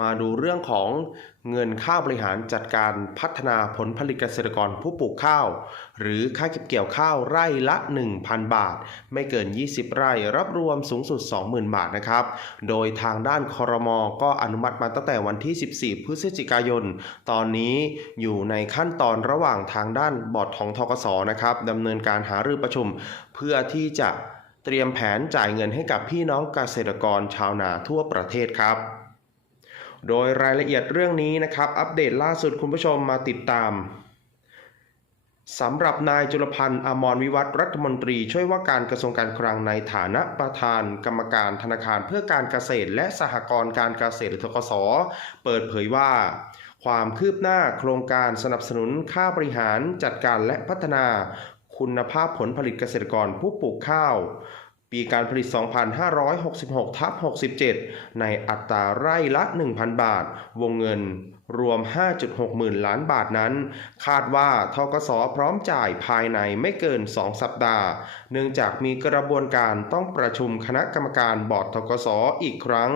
มาดูเรื่องของเงินค่าบริหารจัดการพัฒนาผลผลิตเกษตรกรผู้ปลูกข้าว หรือค่าเก็บเกี่ยวข้าวไร่ละ 1,000 บาท ไม่เกิน 20 ไร่รับรวมสูงสุด 20,000 บาทนะครับ โดยทางด้านคอรมอก็อนุมัติมาตั้งแต่วันที่ 14 พฤศจิกายน ตอนนี้อยู่ในขั้นตอนระหว่างทางด้านบอร์ดของทกสนะครับดำเนินการหารือประชุม เพื่อที่จะเตรียมแผนจ่ายเงินให้กับพี่น้องเกษตรกรชาวนาทั่วประเทศครับ โดยรายละเอียดเรื่องนี้นะครับ อัปเดตล่าสุดคุณผู้ชมมาติดตามสำหรับนายจุลพันธ์อมรวิวัฒน์รัฐมนตรีช่วยว่าการกระทรวงการคลังในฐานะประธานกรรมการธนาคารเพื่อการเกษตร และสหกรณ์การเกษตรหรือทกสเปิดเผยว่า ความคืบหน้าโครงการสนับสนุนค่าบริหารจัดการและพัฒนา คุณภาพผลผลิตเกษตรกรผู้ปลูกข้าว ปีการผลิต 2566ทับ67 ในอัตราไร่ละ 1,000 บาท วงเงินรวม 5.6 หมื่นล้านบาทนั้น คาดว่าทกสพร้อมจ่ายภายในไม่เกิน 2 สัปดาห์ เนื่องจากมีกระบวนการต้องประชุมคณะกรรมการบอร์ดทกสอีกครั้ง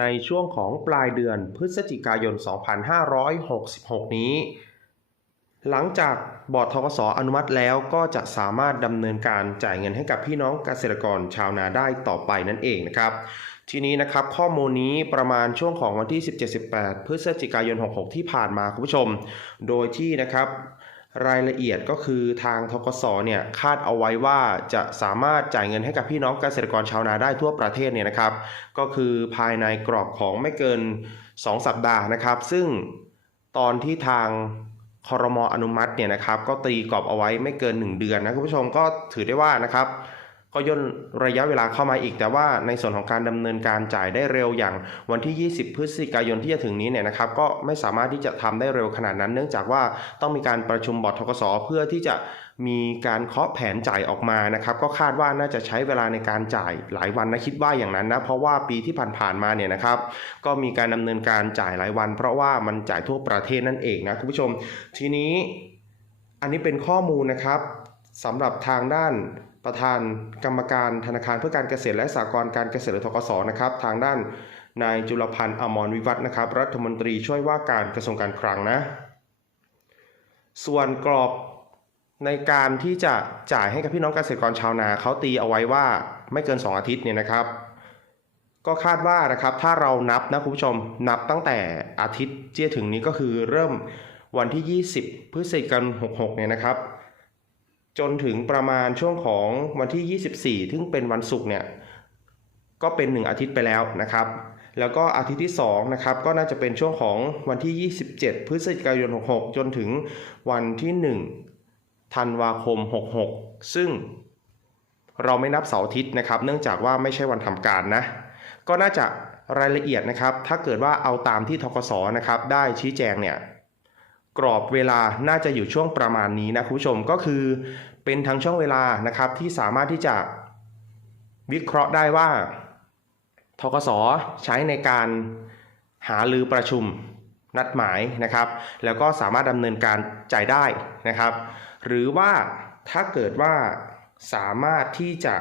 ในช่วงของปลายเดือนพฤศจิกายน 2566 นี้ หลังจาก บอร์ดทกสอนุมัติแล้วก็จะสามารถดำเนินการจ่ายเงินให้กับพี่น้องเกษตรกรชาวนาได้ต่อไปนั่นเองนะครับ ทีนี้นะครับข้อมูลนี้ประมาณช่วงของวันที่ 17-18 พฤศจิกายน 66 ที่ผ่านมาคุณผู้ชม โดยที่นะครับรายละเอียดก็คือทางทกสเนี่ยคาดเอาไว้ว่าจะสามารถจ่ายเงินให้กับพี่น้องเกษตรกรชาวนาได้ทั่วประเทศเนี่ยนะครับ ก็คือภายในกรอบของไม่เกิน 2 สัปดาห์นะครับ ซึ่งตอนที่ทาง คอรมออนุมัติเนี่ยนะครับก็ตีกรอบเอาไว้ไม่เกิน 1 เดือนนะคุณผู้ชมก็ถือได้ว่านะครับ ก็ย่นระยะเวลาเข้ามาอีก แต่ว่าในส่วนของการดำเนินการจ่ายได้เร็วอย่างวันที่ 20 พฤศจิกายนที่จะถึงนี้เนี่ยนะครับ ก็ไม่สามารถที่จะทำได้เร็วขนาดนั้น เนื่องจากว่าต้องมีการประชุมบอร์ดทกสเพื่อที่จะมีการเคาะแผนจ่ายออกมานะครับ ก็คาดว่าน่าจะใช้เวลาในการจ่ายหลายวันนะคิดว่าอย่างนั้นนะเพราะว่าปีที่ผ่านๆมาเนี่ยนะครับ ก็มีการดำเนินการจ่ายหลายวัน เพราะว่ามันจ่ายทั่วประเทศนั่นเองนะคุณผู้ชม ทีนี้อันนี้เป็นข้อมูลนะครับสำหรับทางด้าน ประธานกรรมการธนาคารเพื่อการเกษตรและสหกรณ์การเกษตรหรือทกสนะครับ ทางด้านนายจุลพันธ์อมรวิวัฒนะครับ รัฐมนตรีช่วยว่าการกระทรวงการคลังนะ ส่วนกรอบในการที่จะจ่ายให้กับพี่น้องเกษตรกรชาวนาเขาตีเอาไว้ว่าไม่เกิน 2 อาทิตย์เนี่ยนะครับ ก็คาดว่านะครับถ้าเรานับนะคุณผู้ชมนับตั้งแต่อาทิตย์ที่จะถึงนี้ก็คือเริ่มวันที่ 20 พฤศจิกายน66เนี่ยนะครับ จนถึงประมาณช่วงของวันที่ 24 ซึ่งเป็นวันศุกร์เนี่ยก็เป็น 1 อาทิตย์ไปแล้วนะครับ แล้วก็อาทิตย์ที่2นะครับก็น่าจะเป็นช่วงของวันที่ 27 พฤศจิกายน 66 จนถึงวันที่ 1 ธันวาคม 66 ซึ่งเราไม่นับเสาร์อาทิตย์นะครับ เนื่องจากว่าไม่ใช่วันทำการนะ ก็น่าจะรายละเอียดนะครับ ถ้าเกิดว่าเอาตามที่ทกสนะครับ ได้ชี้แจงเนี่ย กรอบเวลาน่าจะอยู่ช่วงประมาณนี้นะคุณผู้ชมก็คือเป็นทั้งช่วงเวลานะครับที่สามารถที่จะวิเคราะห์ได้ว่าทกสใช้ในการหาลือประชุมนัดหมายนะครับ แล้วก็สามารถดำเนินการจ่ายได้นะครับ หรือว่าถ้าเกิดว่าสามารถที่จะ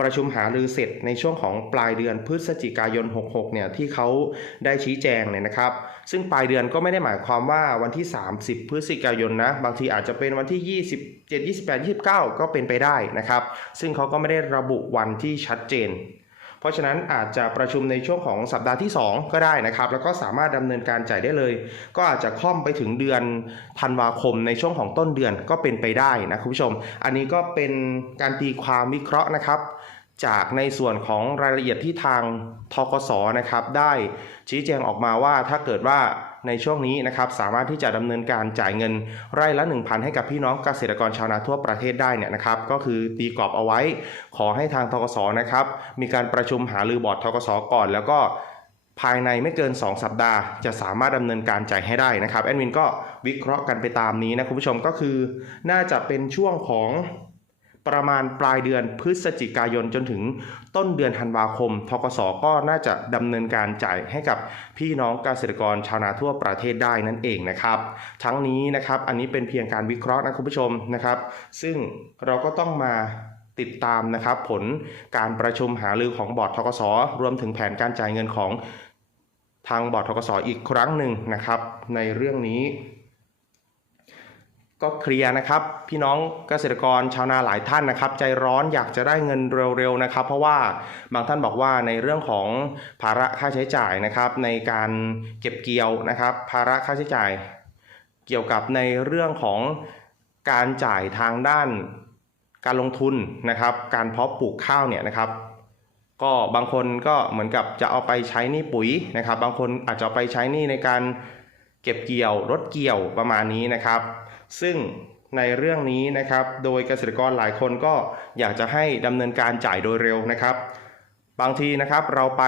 ประชุมหารือเสร็จในช่วงของปลายเดือนพฤศจิกายน 66 เนี่ยที่เขาได้ชี้แจงเนี่ยนะครับ ซึ่งปลายเดือนก็ไม่ได้หมายความว่าวันที่ 30 พฤศจิกายนนะ บางทีอาจจะเป็นวันที่ 27 28 29 ก็เป็นไปได้นะครับ ซึ่งเขาก็ไม่ได้ระบุวันที่ชัดเจนเพราะฉะนั้นอาจจะประชุมในช่วงของสัปดาห์ที่ 2 ก็ได้นะครับ แล้วก็สามารถดำเนินการจ่ายได้เลย ก็อาจจะค่อมไปถึงเดือนธันวาคมในช่วงของต้นเดือนก็เป็นไปได้นะคุณผู้ชม อันนี้ก็เป็นการตีความวิเคราะห์นะครับ จากในส่วนของรายละเอียดที่ทางทกสนะครับ ได้ชี้แจงออกมาว่าถ้าเกิดว่าในช่วงนี้นะครับสามารถที่จะดำเนินการจ่ายเงินไร่ละ 1,000 ให้กับพี่น้องเกษตรกรชาวนาทั่วประเทศได้เนี่ยนะครับ ก็คือตีกรอบเอาไว้ ขอให้ทางทกสนะครับ มีการประชุมหารือบอร์ดทกสก่อน แล้วก็ภายในไม่เกิน 2 สัปดาห์ จะสามารถดำเนินการจ่ายให้ได้นะครับแอดมินก็วิเคราะห์กันไปตามนี้นะคุณผู้ชมก็คือ น่าจะเป็นช่วงของ ประมาณปลายเดือนพฤศจิกายนจนถึงต้นเดือนธันวาคม ทกสก็น่าจะดำเนินการจ่ายให้กับพี่น้องเกษตรกรชาวนาทั่วประเทศได้นั่นเองนะครับ ทั้งนี้นะครับอันนี้เป็นเพียงการวิเคราะห์นะคุณผู้ชมนะครับ ซึ่งเราก็ต้องมาติดตามนะครับผลการประชุมหารือของบอร์ดทกสรวมถึงแผนการจ่ายเงินของทางบอร์ดทกสอีกครั้งหนึ่งนะครับ ในเรื่องนี้ ก็เคลียร์นะครับ พี่น้องเกษตรกรชาวนาหลายท่านนะครับ ใจร้อนอยากจะได้เงินเร็วๆนะครับ เพราะว่าบางท่านบอกว่าในเรื่องของภาระค่าใช้จ่ายนะครับ ในการเก็บเกี่ยวนะครับ ภาระค่าใช้จ่าย เกี่ยวกับในเรื่องของการจ่ายทางด้านการลงทุนนะครับ การเพาะปลูกข้าวเนี่ยนะครับ ก็บางคนก็เหมือนกับจะเอาไปใช้นี่ปุ๋ยนะครับ บางคนอาจจะไปใช้นี่ในการเก็บเกี่ยวรถเกี่ยวประมาณนี้นะครับ ซึ่งในเรื่องนี้นะครับ โดยเกษตรกรหลายคนก็อยากจะให้ดำเนินการจ่ายโดยเร็วนะครับ บางทีนะครับเราไป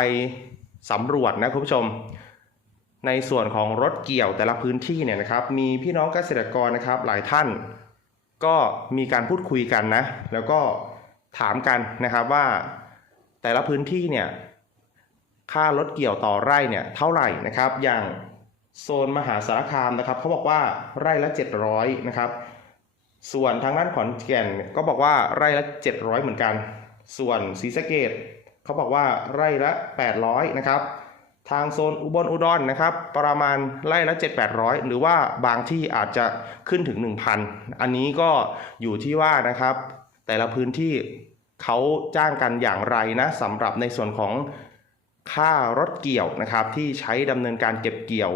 สำรวจนะคุณผู้ชม ในส่วนของรถเกี่ยวแต่ละพื้นที่เนี่ยนะครับ มีพี่น้องเกษตรกรนะครับหลายท่าน ก็มีการพูดคุยกันนะ แล้วก็ถามกันนะครับว่าแต่ละพื้นที่เนี่ยค่ารถเกี่ยวต่อไร่เนี่ยเท่าไหร่นะครับ อย่าง โซนมหาสารคามนะครับเขาบอกว่าไร่ละ 700นะครับส่วนทางด้านขอนแก่นก็บอกว่าไร่ละ 700 เหมือนกัน ส่วนศรีสะเกดเขาบอกว่าไร่ละ 800นะครับทางโซนอุบลอุดรนะครับ ประมาณไร่ละ 7-800 หรือว่าบางที่อาจจะขึ้นถึง 1,000 อันนี้ก็อยู่ที่ว่านะครับ แต่ละพื้นที่เขาจ้างกันอย่างไรนะสำหรับในส่วนของค่ารถเกี่ยวนะครับ ที่ใช้ดำเนินการเก็บเกี่ยว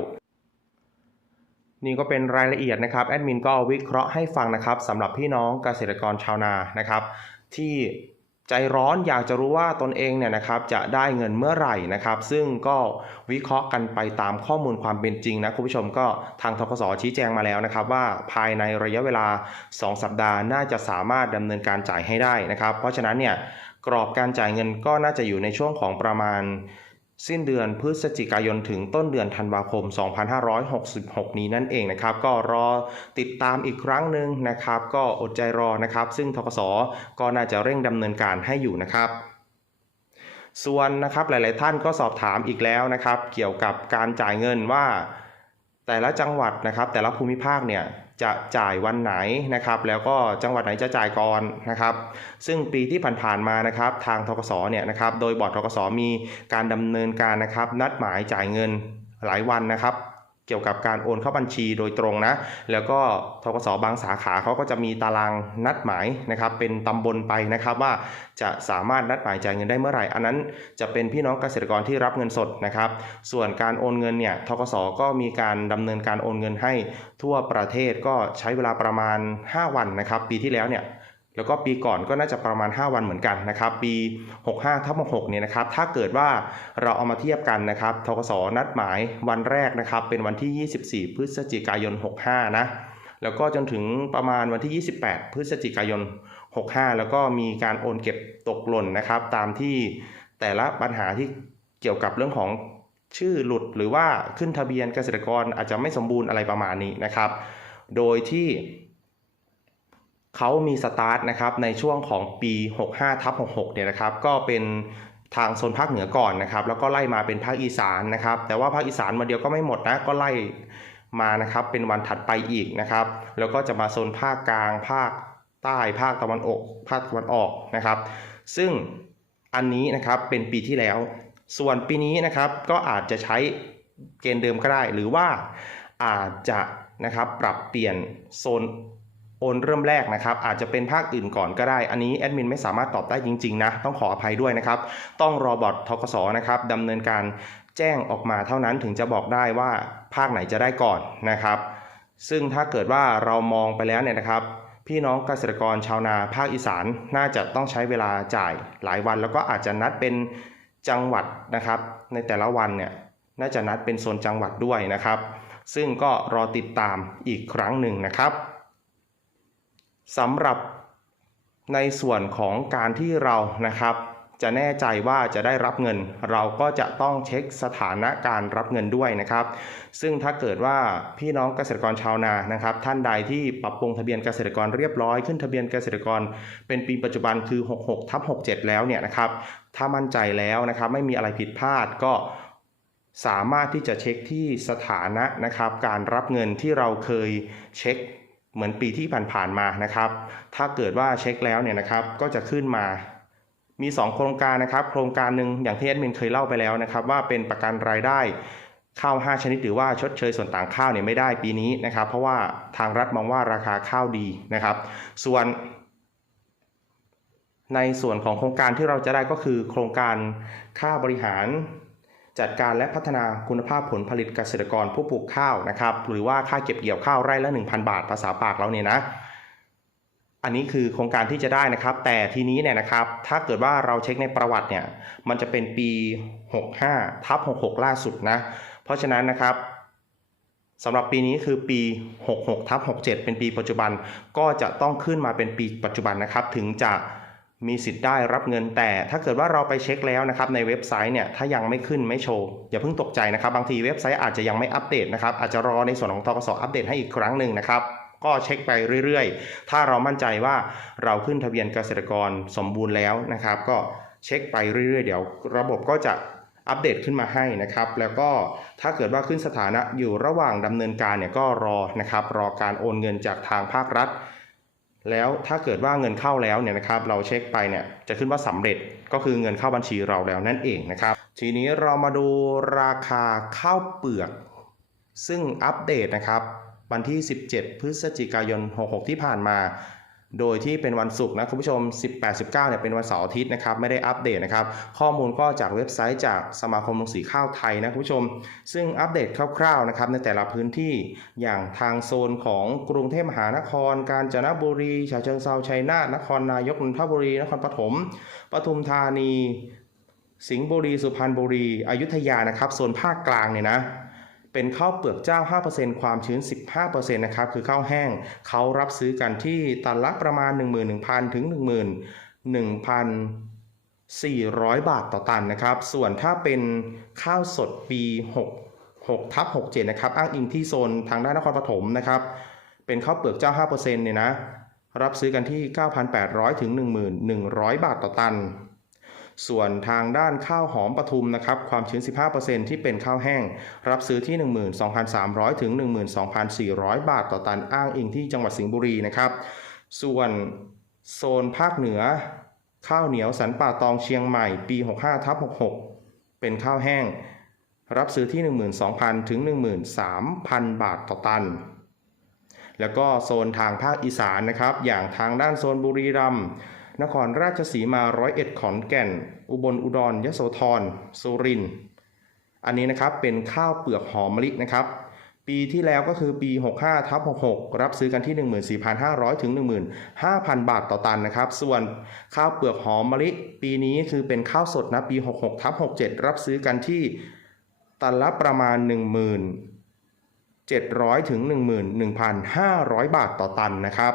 นี่ก็เป็นรายละเอียดนะครับแอดมินก็วิเคราะห์ให้ฟังนะครับสำหรับพี่น้องเกษตรกรชาวนานะครับ ที่ใจร้อนอยากจะรู้ว่าตนเองเนี่ยนะครับจะได้เงินเมื่อไหร่นะครับ ซึ่งก็วิเคราะห์กันไปตามข้อมูลความเป็นจริงนะคุณผู้ชมก็ทางทกสชี้แจงมาแล้วนะครับ ว่าภายในระยะเวลา 2 สัปดาห์น่าจะสามารถดำเนินการจ่ายให้ได้นะครับ เพราะฉะนั้นเนี่ยกรอบการจ่ายเงินก็น่าจะอยู่ในช่วงของประมาณ สิ้นเดือนพฤศจิกายนถึงต้นเดือนธันวาคม 2566 นี้นั่นเองนะครับ ก็รอติดตามอีกครั้งหนึ่งนะครับ ก็อดใจรอนะครับ ซึ่งทกศก็น่าจะเร่งดำเนินการให้อยู่นะครับส่วนนะครับหลาย ๆ ท่านก็สอบถามอีกแล้วนะครับ เกี่ยวกับการจ่ายเงินว่า แต่ละจังหวัดนะครับ แต่ละภูมิภาคเนี่ยจะจ่ายวันไหนนะครับ แล้วก็จังหวัดไหนจะจ่ายก่อนนะครับ ซึ่งปีที่ผ่านๆมานะครับ ทางทกศเนี่ยนะครับ โดยบอร์ดทกศมีการดำเนินการนะครับ นัดหมายจ่ายเงินหลายวันนะครับ เกี่ยวกับการโอนเข้าบัญชีโดยตรงนะ แล้วก็ทกสบางสาขาเขาก็จะมีตารางนัดหมายนะครับ เป็นตำบลไปนะครับว่าจะสามารถนัดหมายจ่ายเงินได้เมื่อไหร่ อันนั้นจะเป็นพี่น้องเกษตรกรที่รับเงินสดนะครับ ส่วนการโอนเงินเนี่ยทกสก็มีการดำเนินการโอนเงินให้ทั่วประเทศก็ใช้เวลาประมาณ 5 วันนะครับ ปีที่แล้วเนี่ย แล้วก็ปีก่อนก็น่าจะประมาณ 5 วันเหมือนกันนะครับ ปี 65ทับ6เนี่ยนะครับ ถ้าเกิดว่าเราเอามาเทียบกันนะครับทกสนัดหมายวันแรกนะครับ เป็นวันที่ 24 พฤศจิกายน 65 นะ แล้วก็จนถึงประมาณวันที่ 28 พฤศจิกายน 65 แล้วก็มีการโอนเก็บตกหล่นนะครับ ตามที่แต่ละปัญหาที่เกี่ยวกับเรื่องของชื่อหลุดหรือว่าขึ้นทะเบียนเกษตรกรอาจจะไม่สมบูรณ์อะไรประมาณนี้นะครับ โดยที่ เขามีสตาร์ทนะครับในช่วงของปี 65ทับ66เนี่ยนะครับก็เป็นทางโซนภาคเหนือก่อนนะครับแล้วก็ไล่มาเป็นภาคอีสานนะครับแต่ว่าภาคอีสานมาเดียวก็ไม่หมดนะก็ไล่มานะครับเป็นวันถัดไปอีกนะครับ แล้วก็จะมาโซนภาคกลาง ภาคใต้ภาคตะวันออก ภาคตะวันออกนะครับ ซึ่งอันนี้นะครับเป็นปีที่แล้ว ส่วนปีนี้นะครับก็อาจจะใช้เกณฑ์เดิมก็ได้ หรือว่าอาจจะนะครับปรับเปลี่ยนโซน โอนเริ่มแรกนะครับอาจจะเป็นภาคอื่นก่อนก็ได้ อันนี้แอดมินไม่สามารถตอบได้จริงๆนะต้องขออภัยด้วยนะครับ ต้องรอบอร์ดทกสนะครับดำเนินการแจ้งออกมาเท่านั้นถึงจะบอกได้ว่าภาคไหนจะได้ก่อนนะครับ ซึ่งถ้าเกิดว่าเรามองไปแล้วเนี่ยนะครับพี่น้องเกษตรกรชาวนาภาคอีสานน่าจะต้องใช้เวลาจ่ายหลายวัน แล้วก็อาจจะนัดเป็นจังหวัดนะครับ ในแต่ละวันเนี่ยน่าจะนัดเป็นโซนจังหวัดด้วยนะครับ ซึ่งก็รอติดตามอีกครั้งหนึ่งนะครับ สำหรับในส่วนของการที่เรานะครับ จะแน่ใจว่าจะได้รับเงิน เราก็จะต้องเช็คสถานะการรับเงินด้วยนะครับ ซึ่งถ้าเกิดว่าพี่น้องเกษตรกรชาวนานะครับ ท่านใดที่ปรับปรุงทะเบียนเกษตรกรเรียบร้อยขึ้นทะเบียนเกษตรกร เป็นปีปัจจุบันคือ 66ทับ67 แล้วเนี่ยนะครับ ถ้ามั่นใจแล้วนะครับ ไม่มีอะไรผิดพลาดก็สามารถที่จะเช็คที่สถานะนะครับ การรับเงินที่เราเคยเช็ค เหมือนปีที่ผ่านๆมานะครับ ถ้าเกิดว่าเช็คแล้วเนี่ยนะครับก็จะขึ้นมา มี 2 โครงการนะครับ โครงการหนึ่งอย่างที่แอดมินเคยเล่าไปแล้วนะครับว่าเป็นประกันรายได้ข้าว 5 ชนิดหรือว่าชดเชยส่วนต่างข้าวเนี่ยไม่ได้ปีนี้นะครับ เพราะว่าทางรัฐมองว่าราคาข้าวดีนะครับ ส่วน ในส่วนของโครงการที่เราจะได้ก็คือโครงการค่าบริหาร จัดการและพัฒนาคุณภาพผลผลิตเกษตรกรผู้ปลูกข้าวนะครับ หรือว่าค่าเก็บเกี่ยวข้าวไร่ละ 1,000 บาท ภาษาปากเราเนี่ยนะ อันนี้คือโครงการที่จะได้นะครับ แต่ทีนี้เนี่ยนะครับ ถ้าเกิดว่าเราเช็คในประวัติเนี่ย มันจะเป็นปี 65ทับ66 ล่าสุดนะ เพราะฉะนั้นนะครับสำหรับปีนี้คือปี 66ทับ67 เป็นปีปัจจุบัน ก็จะต้องขึ้นมาเป็นปีปัจจุบันนะครับ ถึงจะ มีสิทธิ์ได้รับเงินแต่ถ้าเกิดว่าเราไปเช็คแล้วนะครับในเว็บไซต์เนี่ยถ้ายังไม่ขึ้นไม่โชว์อย่าเพิ่งตกใจนะครับ บางทีเว็บไซต์อาจจะยังไม่อัปเดตนะครับอาจจะรอในส่วนของทกสอัปเดตให้อีกครั้งหนึ่งนะครับก็เช็คไปเรื่อยๆ ถ้าเรามั่นใจว่าเราขึ้นทะเบียนเกษตรกรสมบูรณ์แล้วนะครับ ก็เช็คไปเรื่อยๆ เดี๋ยว ระบบก็จะอัปเดตขึ้นมาให้นะครับ แล้วก็ถ้าเกิดว่าขึ้นสถานะอยู่ระหว่างดำเนินการเนี่ยก็รอนะครับรอการโอนเงินจากทางภาครัฐ แล้วถ้าเกิดว่าเงินเข้าแล้วเนี่ยนะครับเราเช็คไปเนี่ยจะขึ้นว่าสำเร็จก็คือเงินเข้าบัญชีเราแล้วนั่นเองนะครับ ทีนี้เรามาดูราคาข้าวเปลือก ซึ่งอัปเดตนะครับวันที่ 17 พฤศจิกายน 66 ที่ผ่านมา โดยที่เป็นวันศุกร์นะคุณผู้ชม 18-19เนี่ยเป็นวันเสาร์อาทิตย์นะครับไม่ได้อัปเดตนะครับข้อมูลก็จากเว็บไซต์จากสมาคมโรงสีข้าวไทยนะคุณผู้ชม ซึ่งอัปเดตคร่าวๆนะครับในแต่ละพื้นที่อย่างทางโซนของกรุงเทพมหานคร กาญจนบุรีฉะเชิงเทราชัยนาทนครนายกนนทบุรี นครปฐมปทุมธานี สิงห์บุรีสุพรรณบุรี อยุธยานะครับโซนภาคกลางเนี่ยนะ เป็นข้าวเปลือกเจ้า 5%ความชื้น 15%นะครับ คือข้าวแห้ง เขารับซื้อกันที่ตันละประมาณ 11,000 ถึง 11,400 บาทต่อตันนะครับ ส่วนถ้าเป็นข้าวสดปี 6 6ทับ67 นะครับ อ้างอิงที่โซนทางด้านนครปฐมนะครับ เป็นข้าวเปลือกเจ้า 5%เนี่ยนะ รับซื้อกันที่ 9,800 ถึง 1,100 บาทต่อตัน ส่วนทางด้านข้าวหอมปทุมนะครับความชื้น 15%ที่เป็นข้าวแห้ง รับซื้อที่ 12,300 ถึง 12,400 บาทต่อตันอ้างอิงที่จังหวัดสิงห์บุรีนะครับ ส่วนโซนภาคเหนือ ข้าวเหนียวสันป่าตองเชียงใหม่ปี 65ทับ66 เป็นข้าวแห้ง รับซื้อที่ 12,000 ถึง 13,000 บาทต่อตัน แล้วก็โซนทางภาคอีสานนะครับ อย่างทางด้านโซนบุรีรัมย์ นครราชสีมาร้อยเอ็ดขอนแก่น อุบลอุดรยโสธรสุรินทร์อันนี้นะครับเป็นข้าวเปลือกหอมมะลินะครับ ปีที่แล้วก็คือปี 65ทับ66 รับซื้อกันที่ 14,500 ถึง 15,000 บาทต่อตันนะครับ ส่วนข้าวเปลือกหอมมะลิ ปีนี้คือเป็นข้าวสดนะปี 66ทับ67 รับซื้อกันที่ตันละประมาณ1700ถึง11,500 บาทต่อตันนะครับ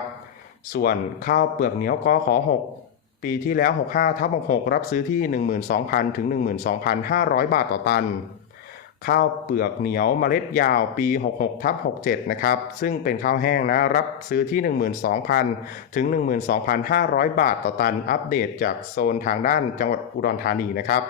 ส่วนข้าวเปลือกเหนียวกอขอ6ปีที่แล้ว 65ทับ66 รับซื้อที่ 12,000 ถึง 12,500 บาทต่อตัน ข้าวเปลือกเหนียวเมล็ดยาวปี 66ทับ67 นะครับ ซึ่งเป็นข้าวแห้งนะ รับซื้อที่ 12,000 ถึง 12,500 บาทต่อตัน อัปเดตจากโซนทางด้านจังหวัดอุดรธานีนะครับ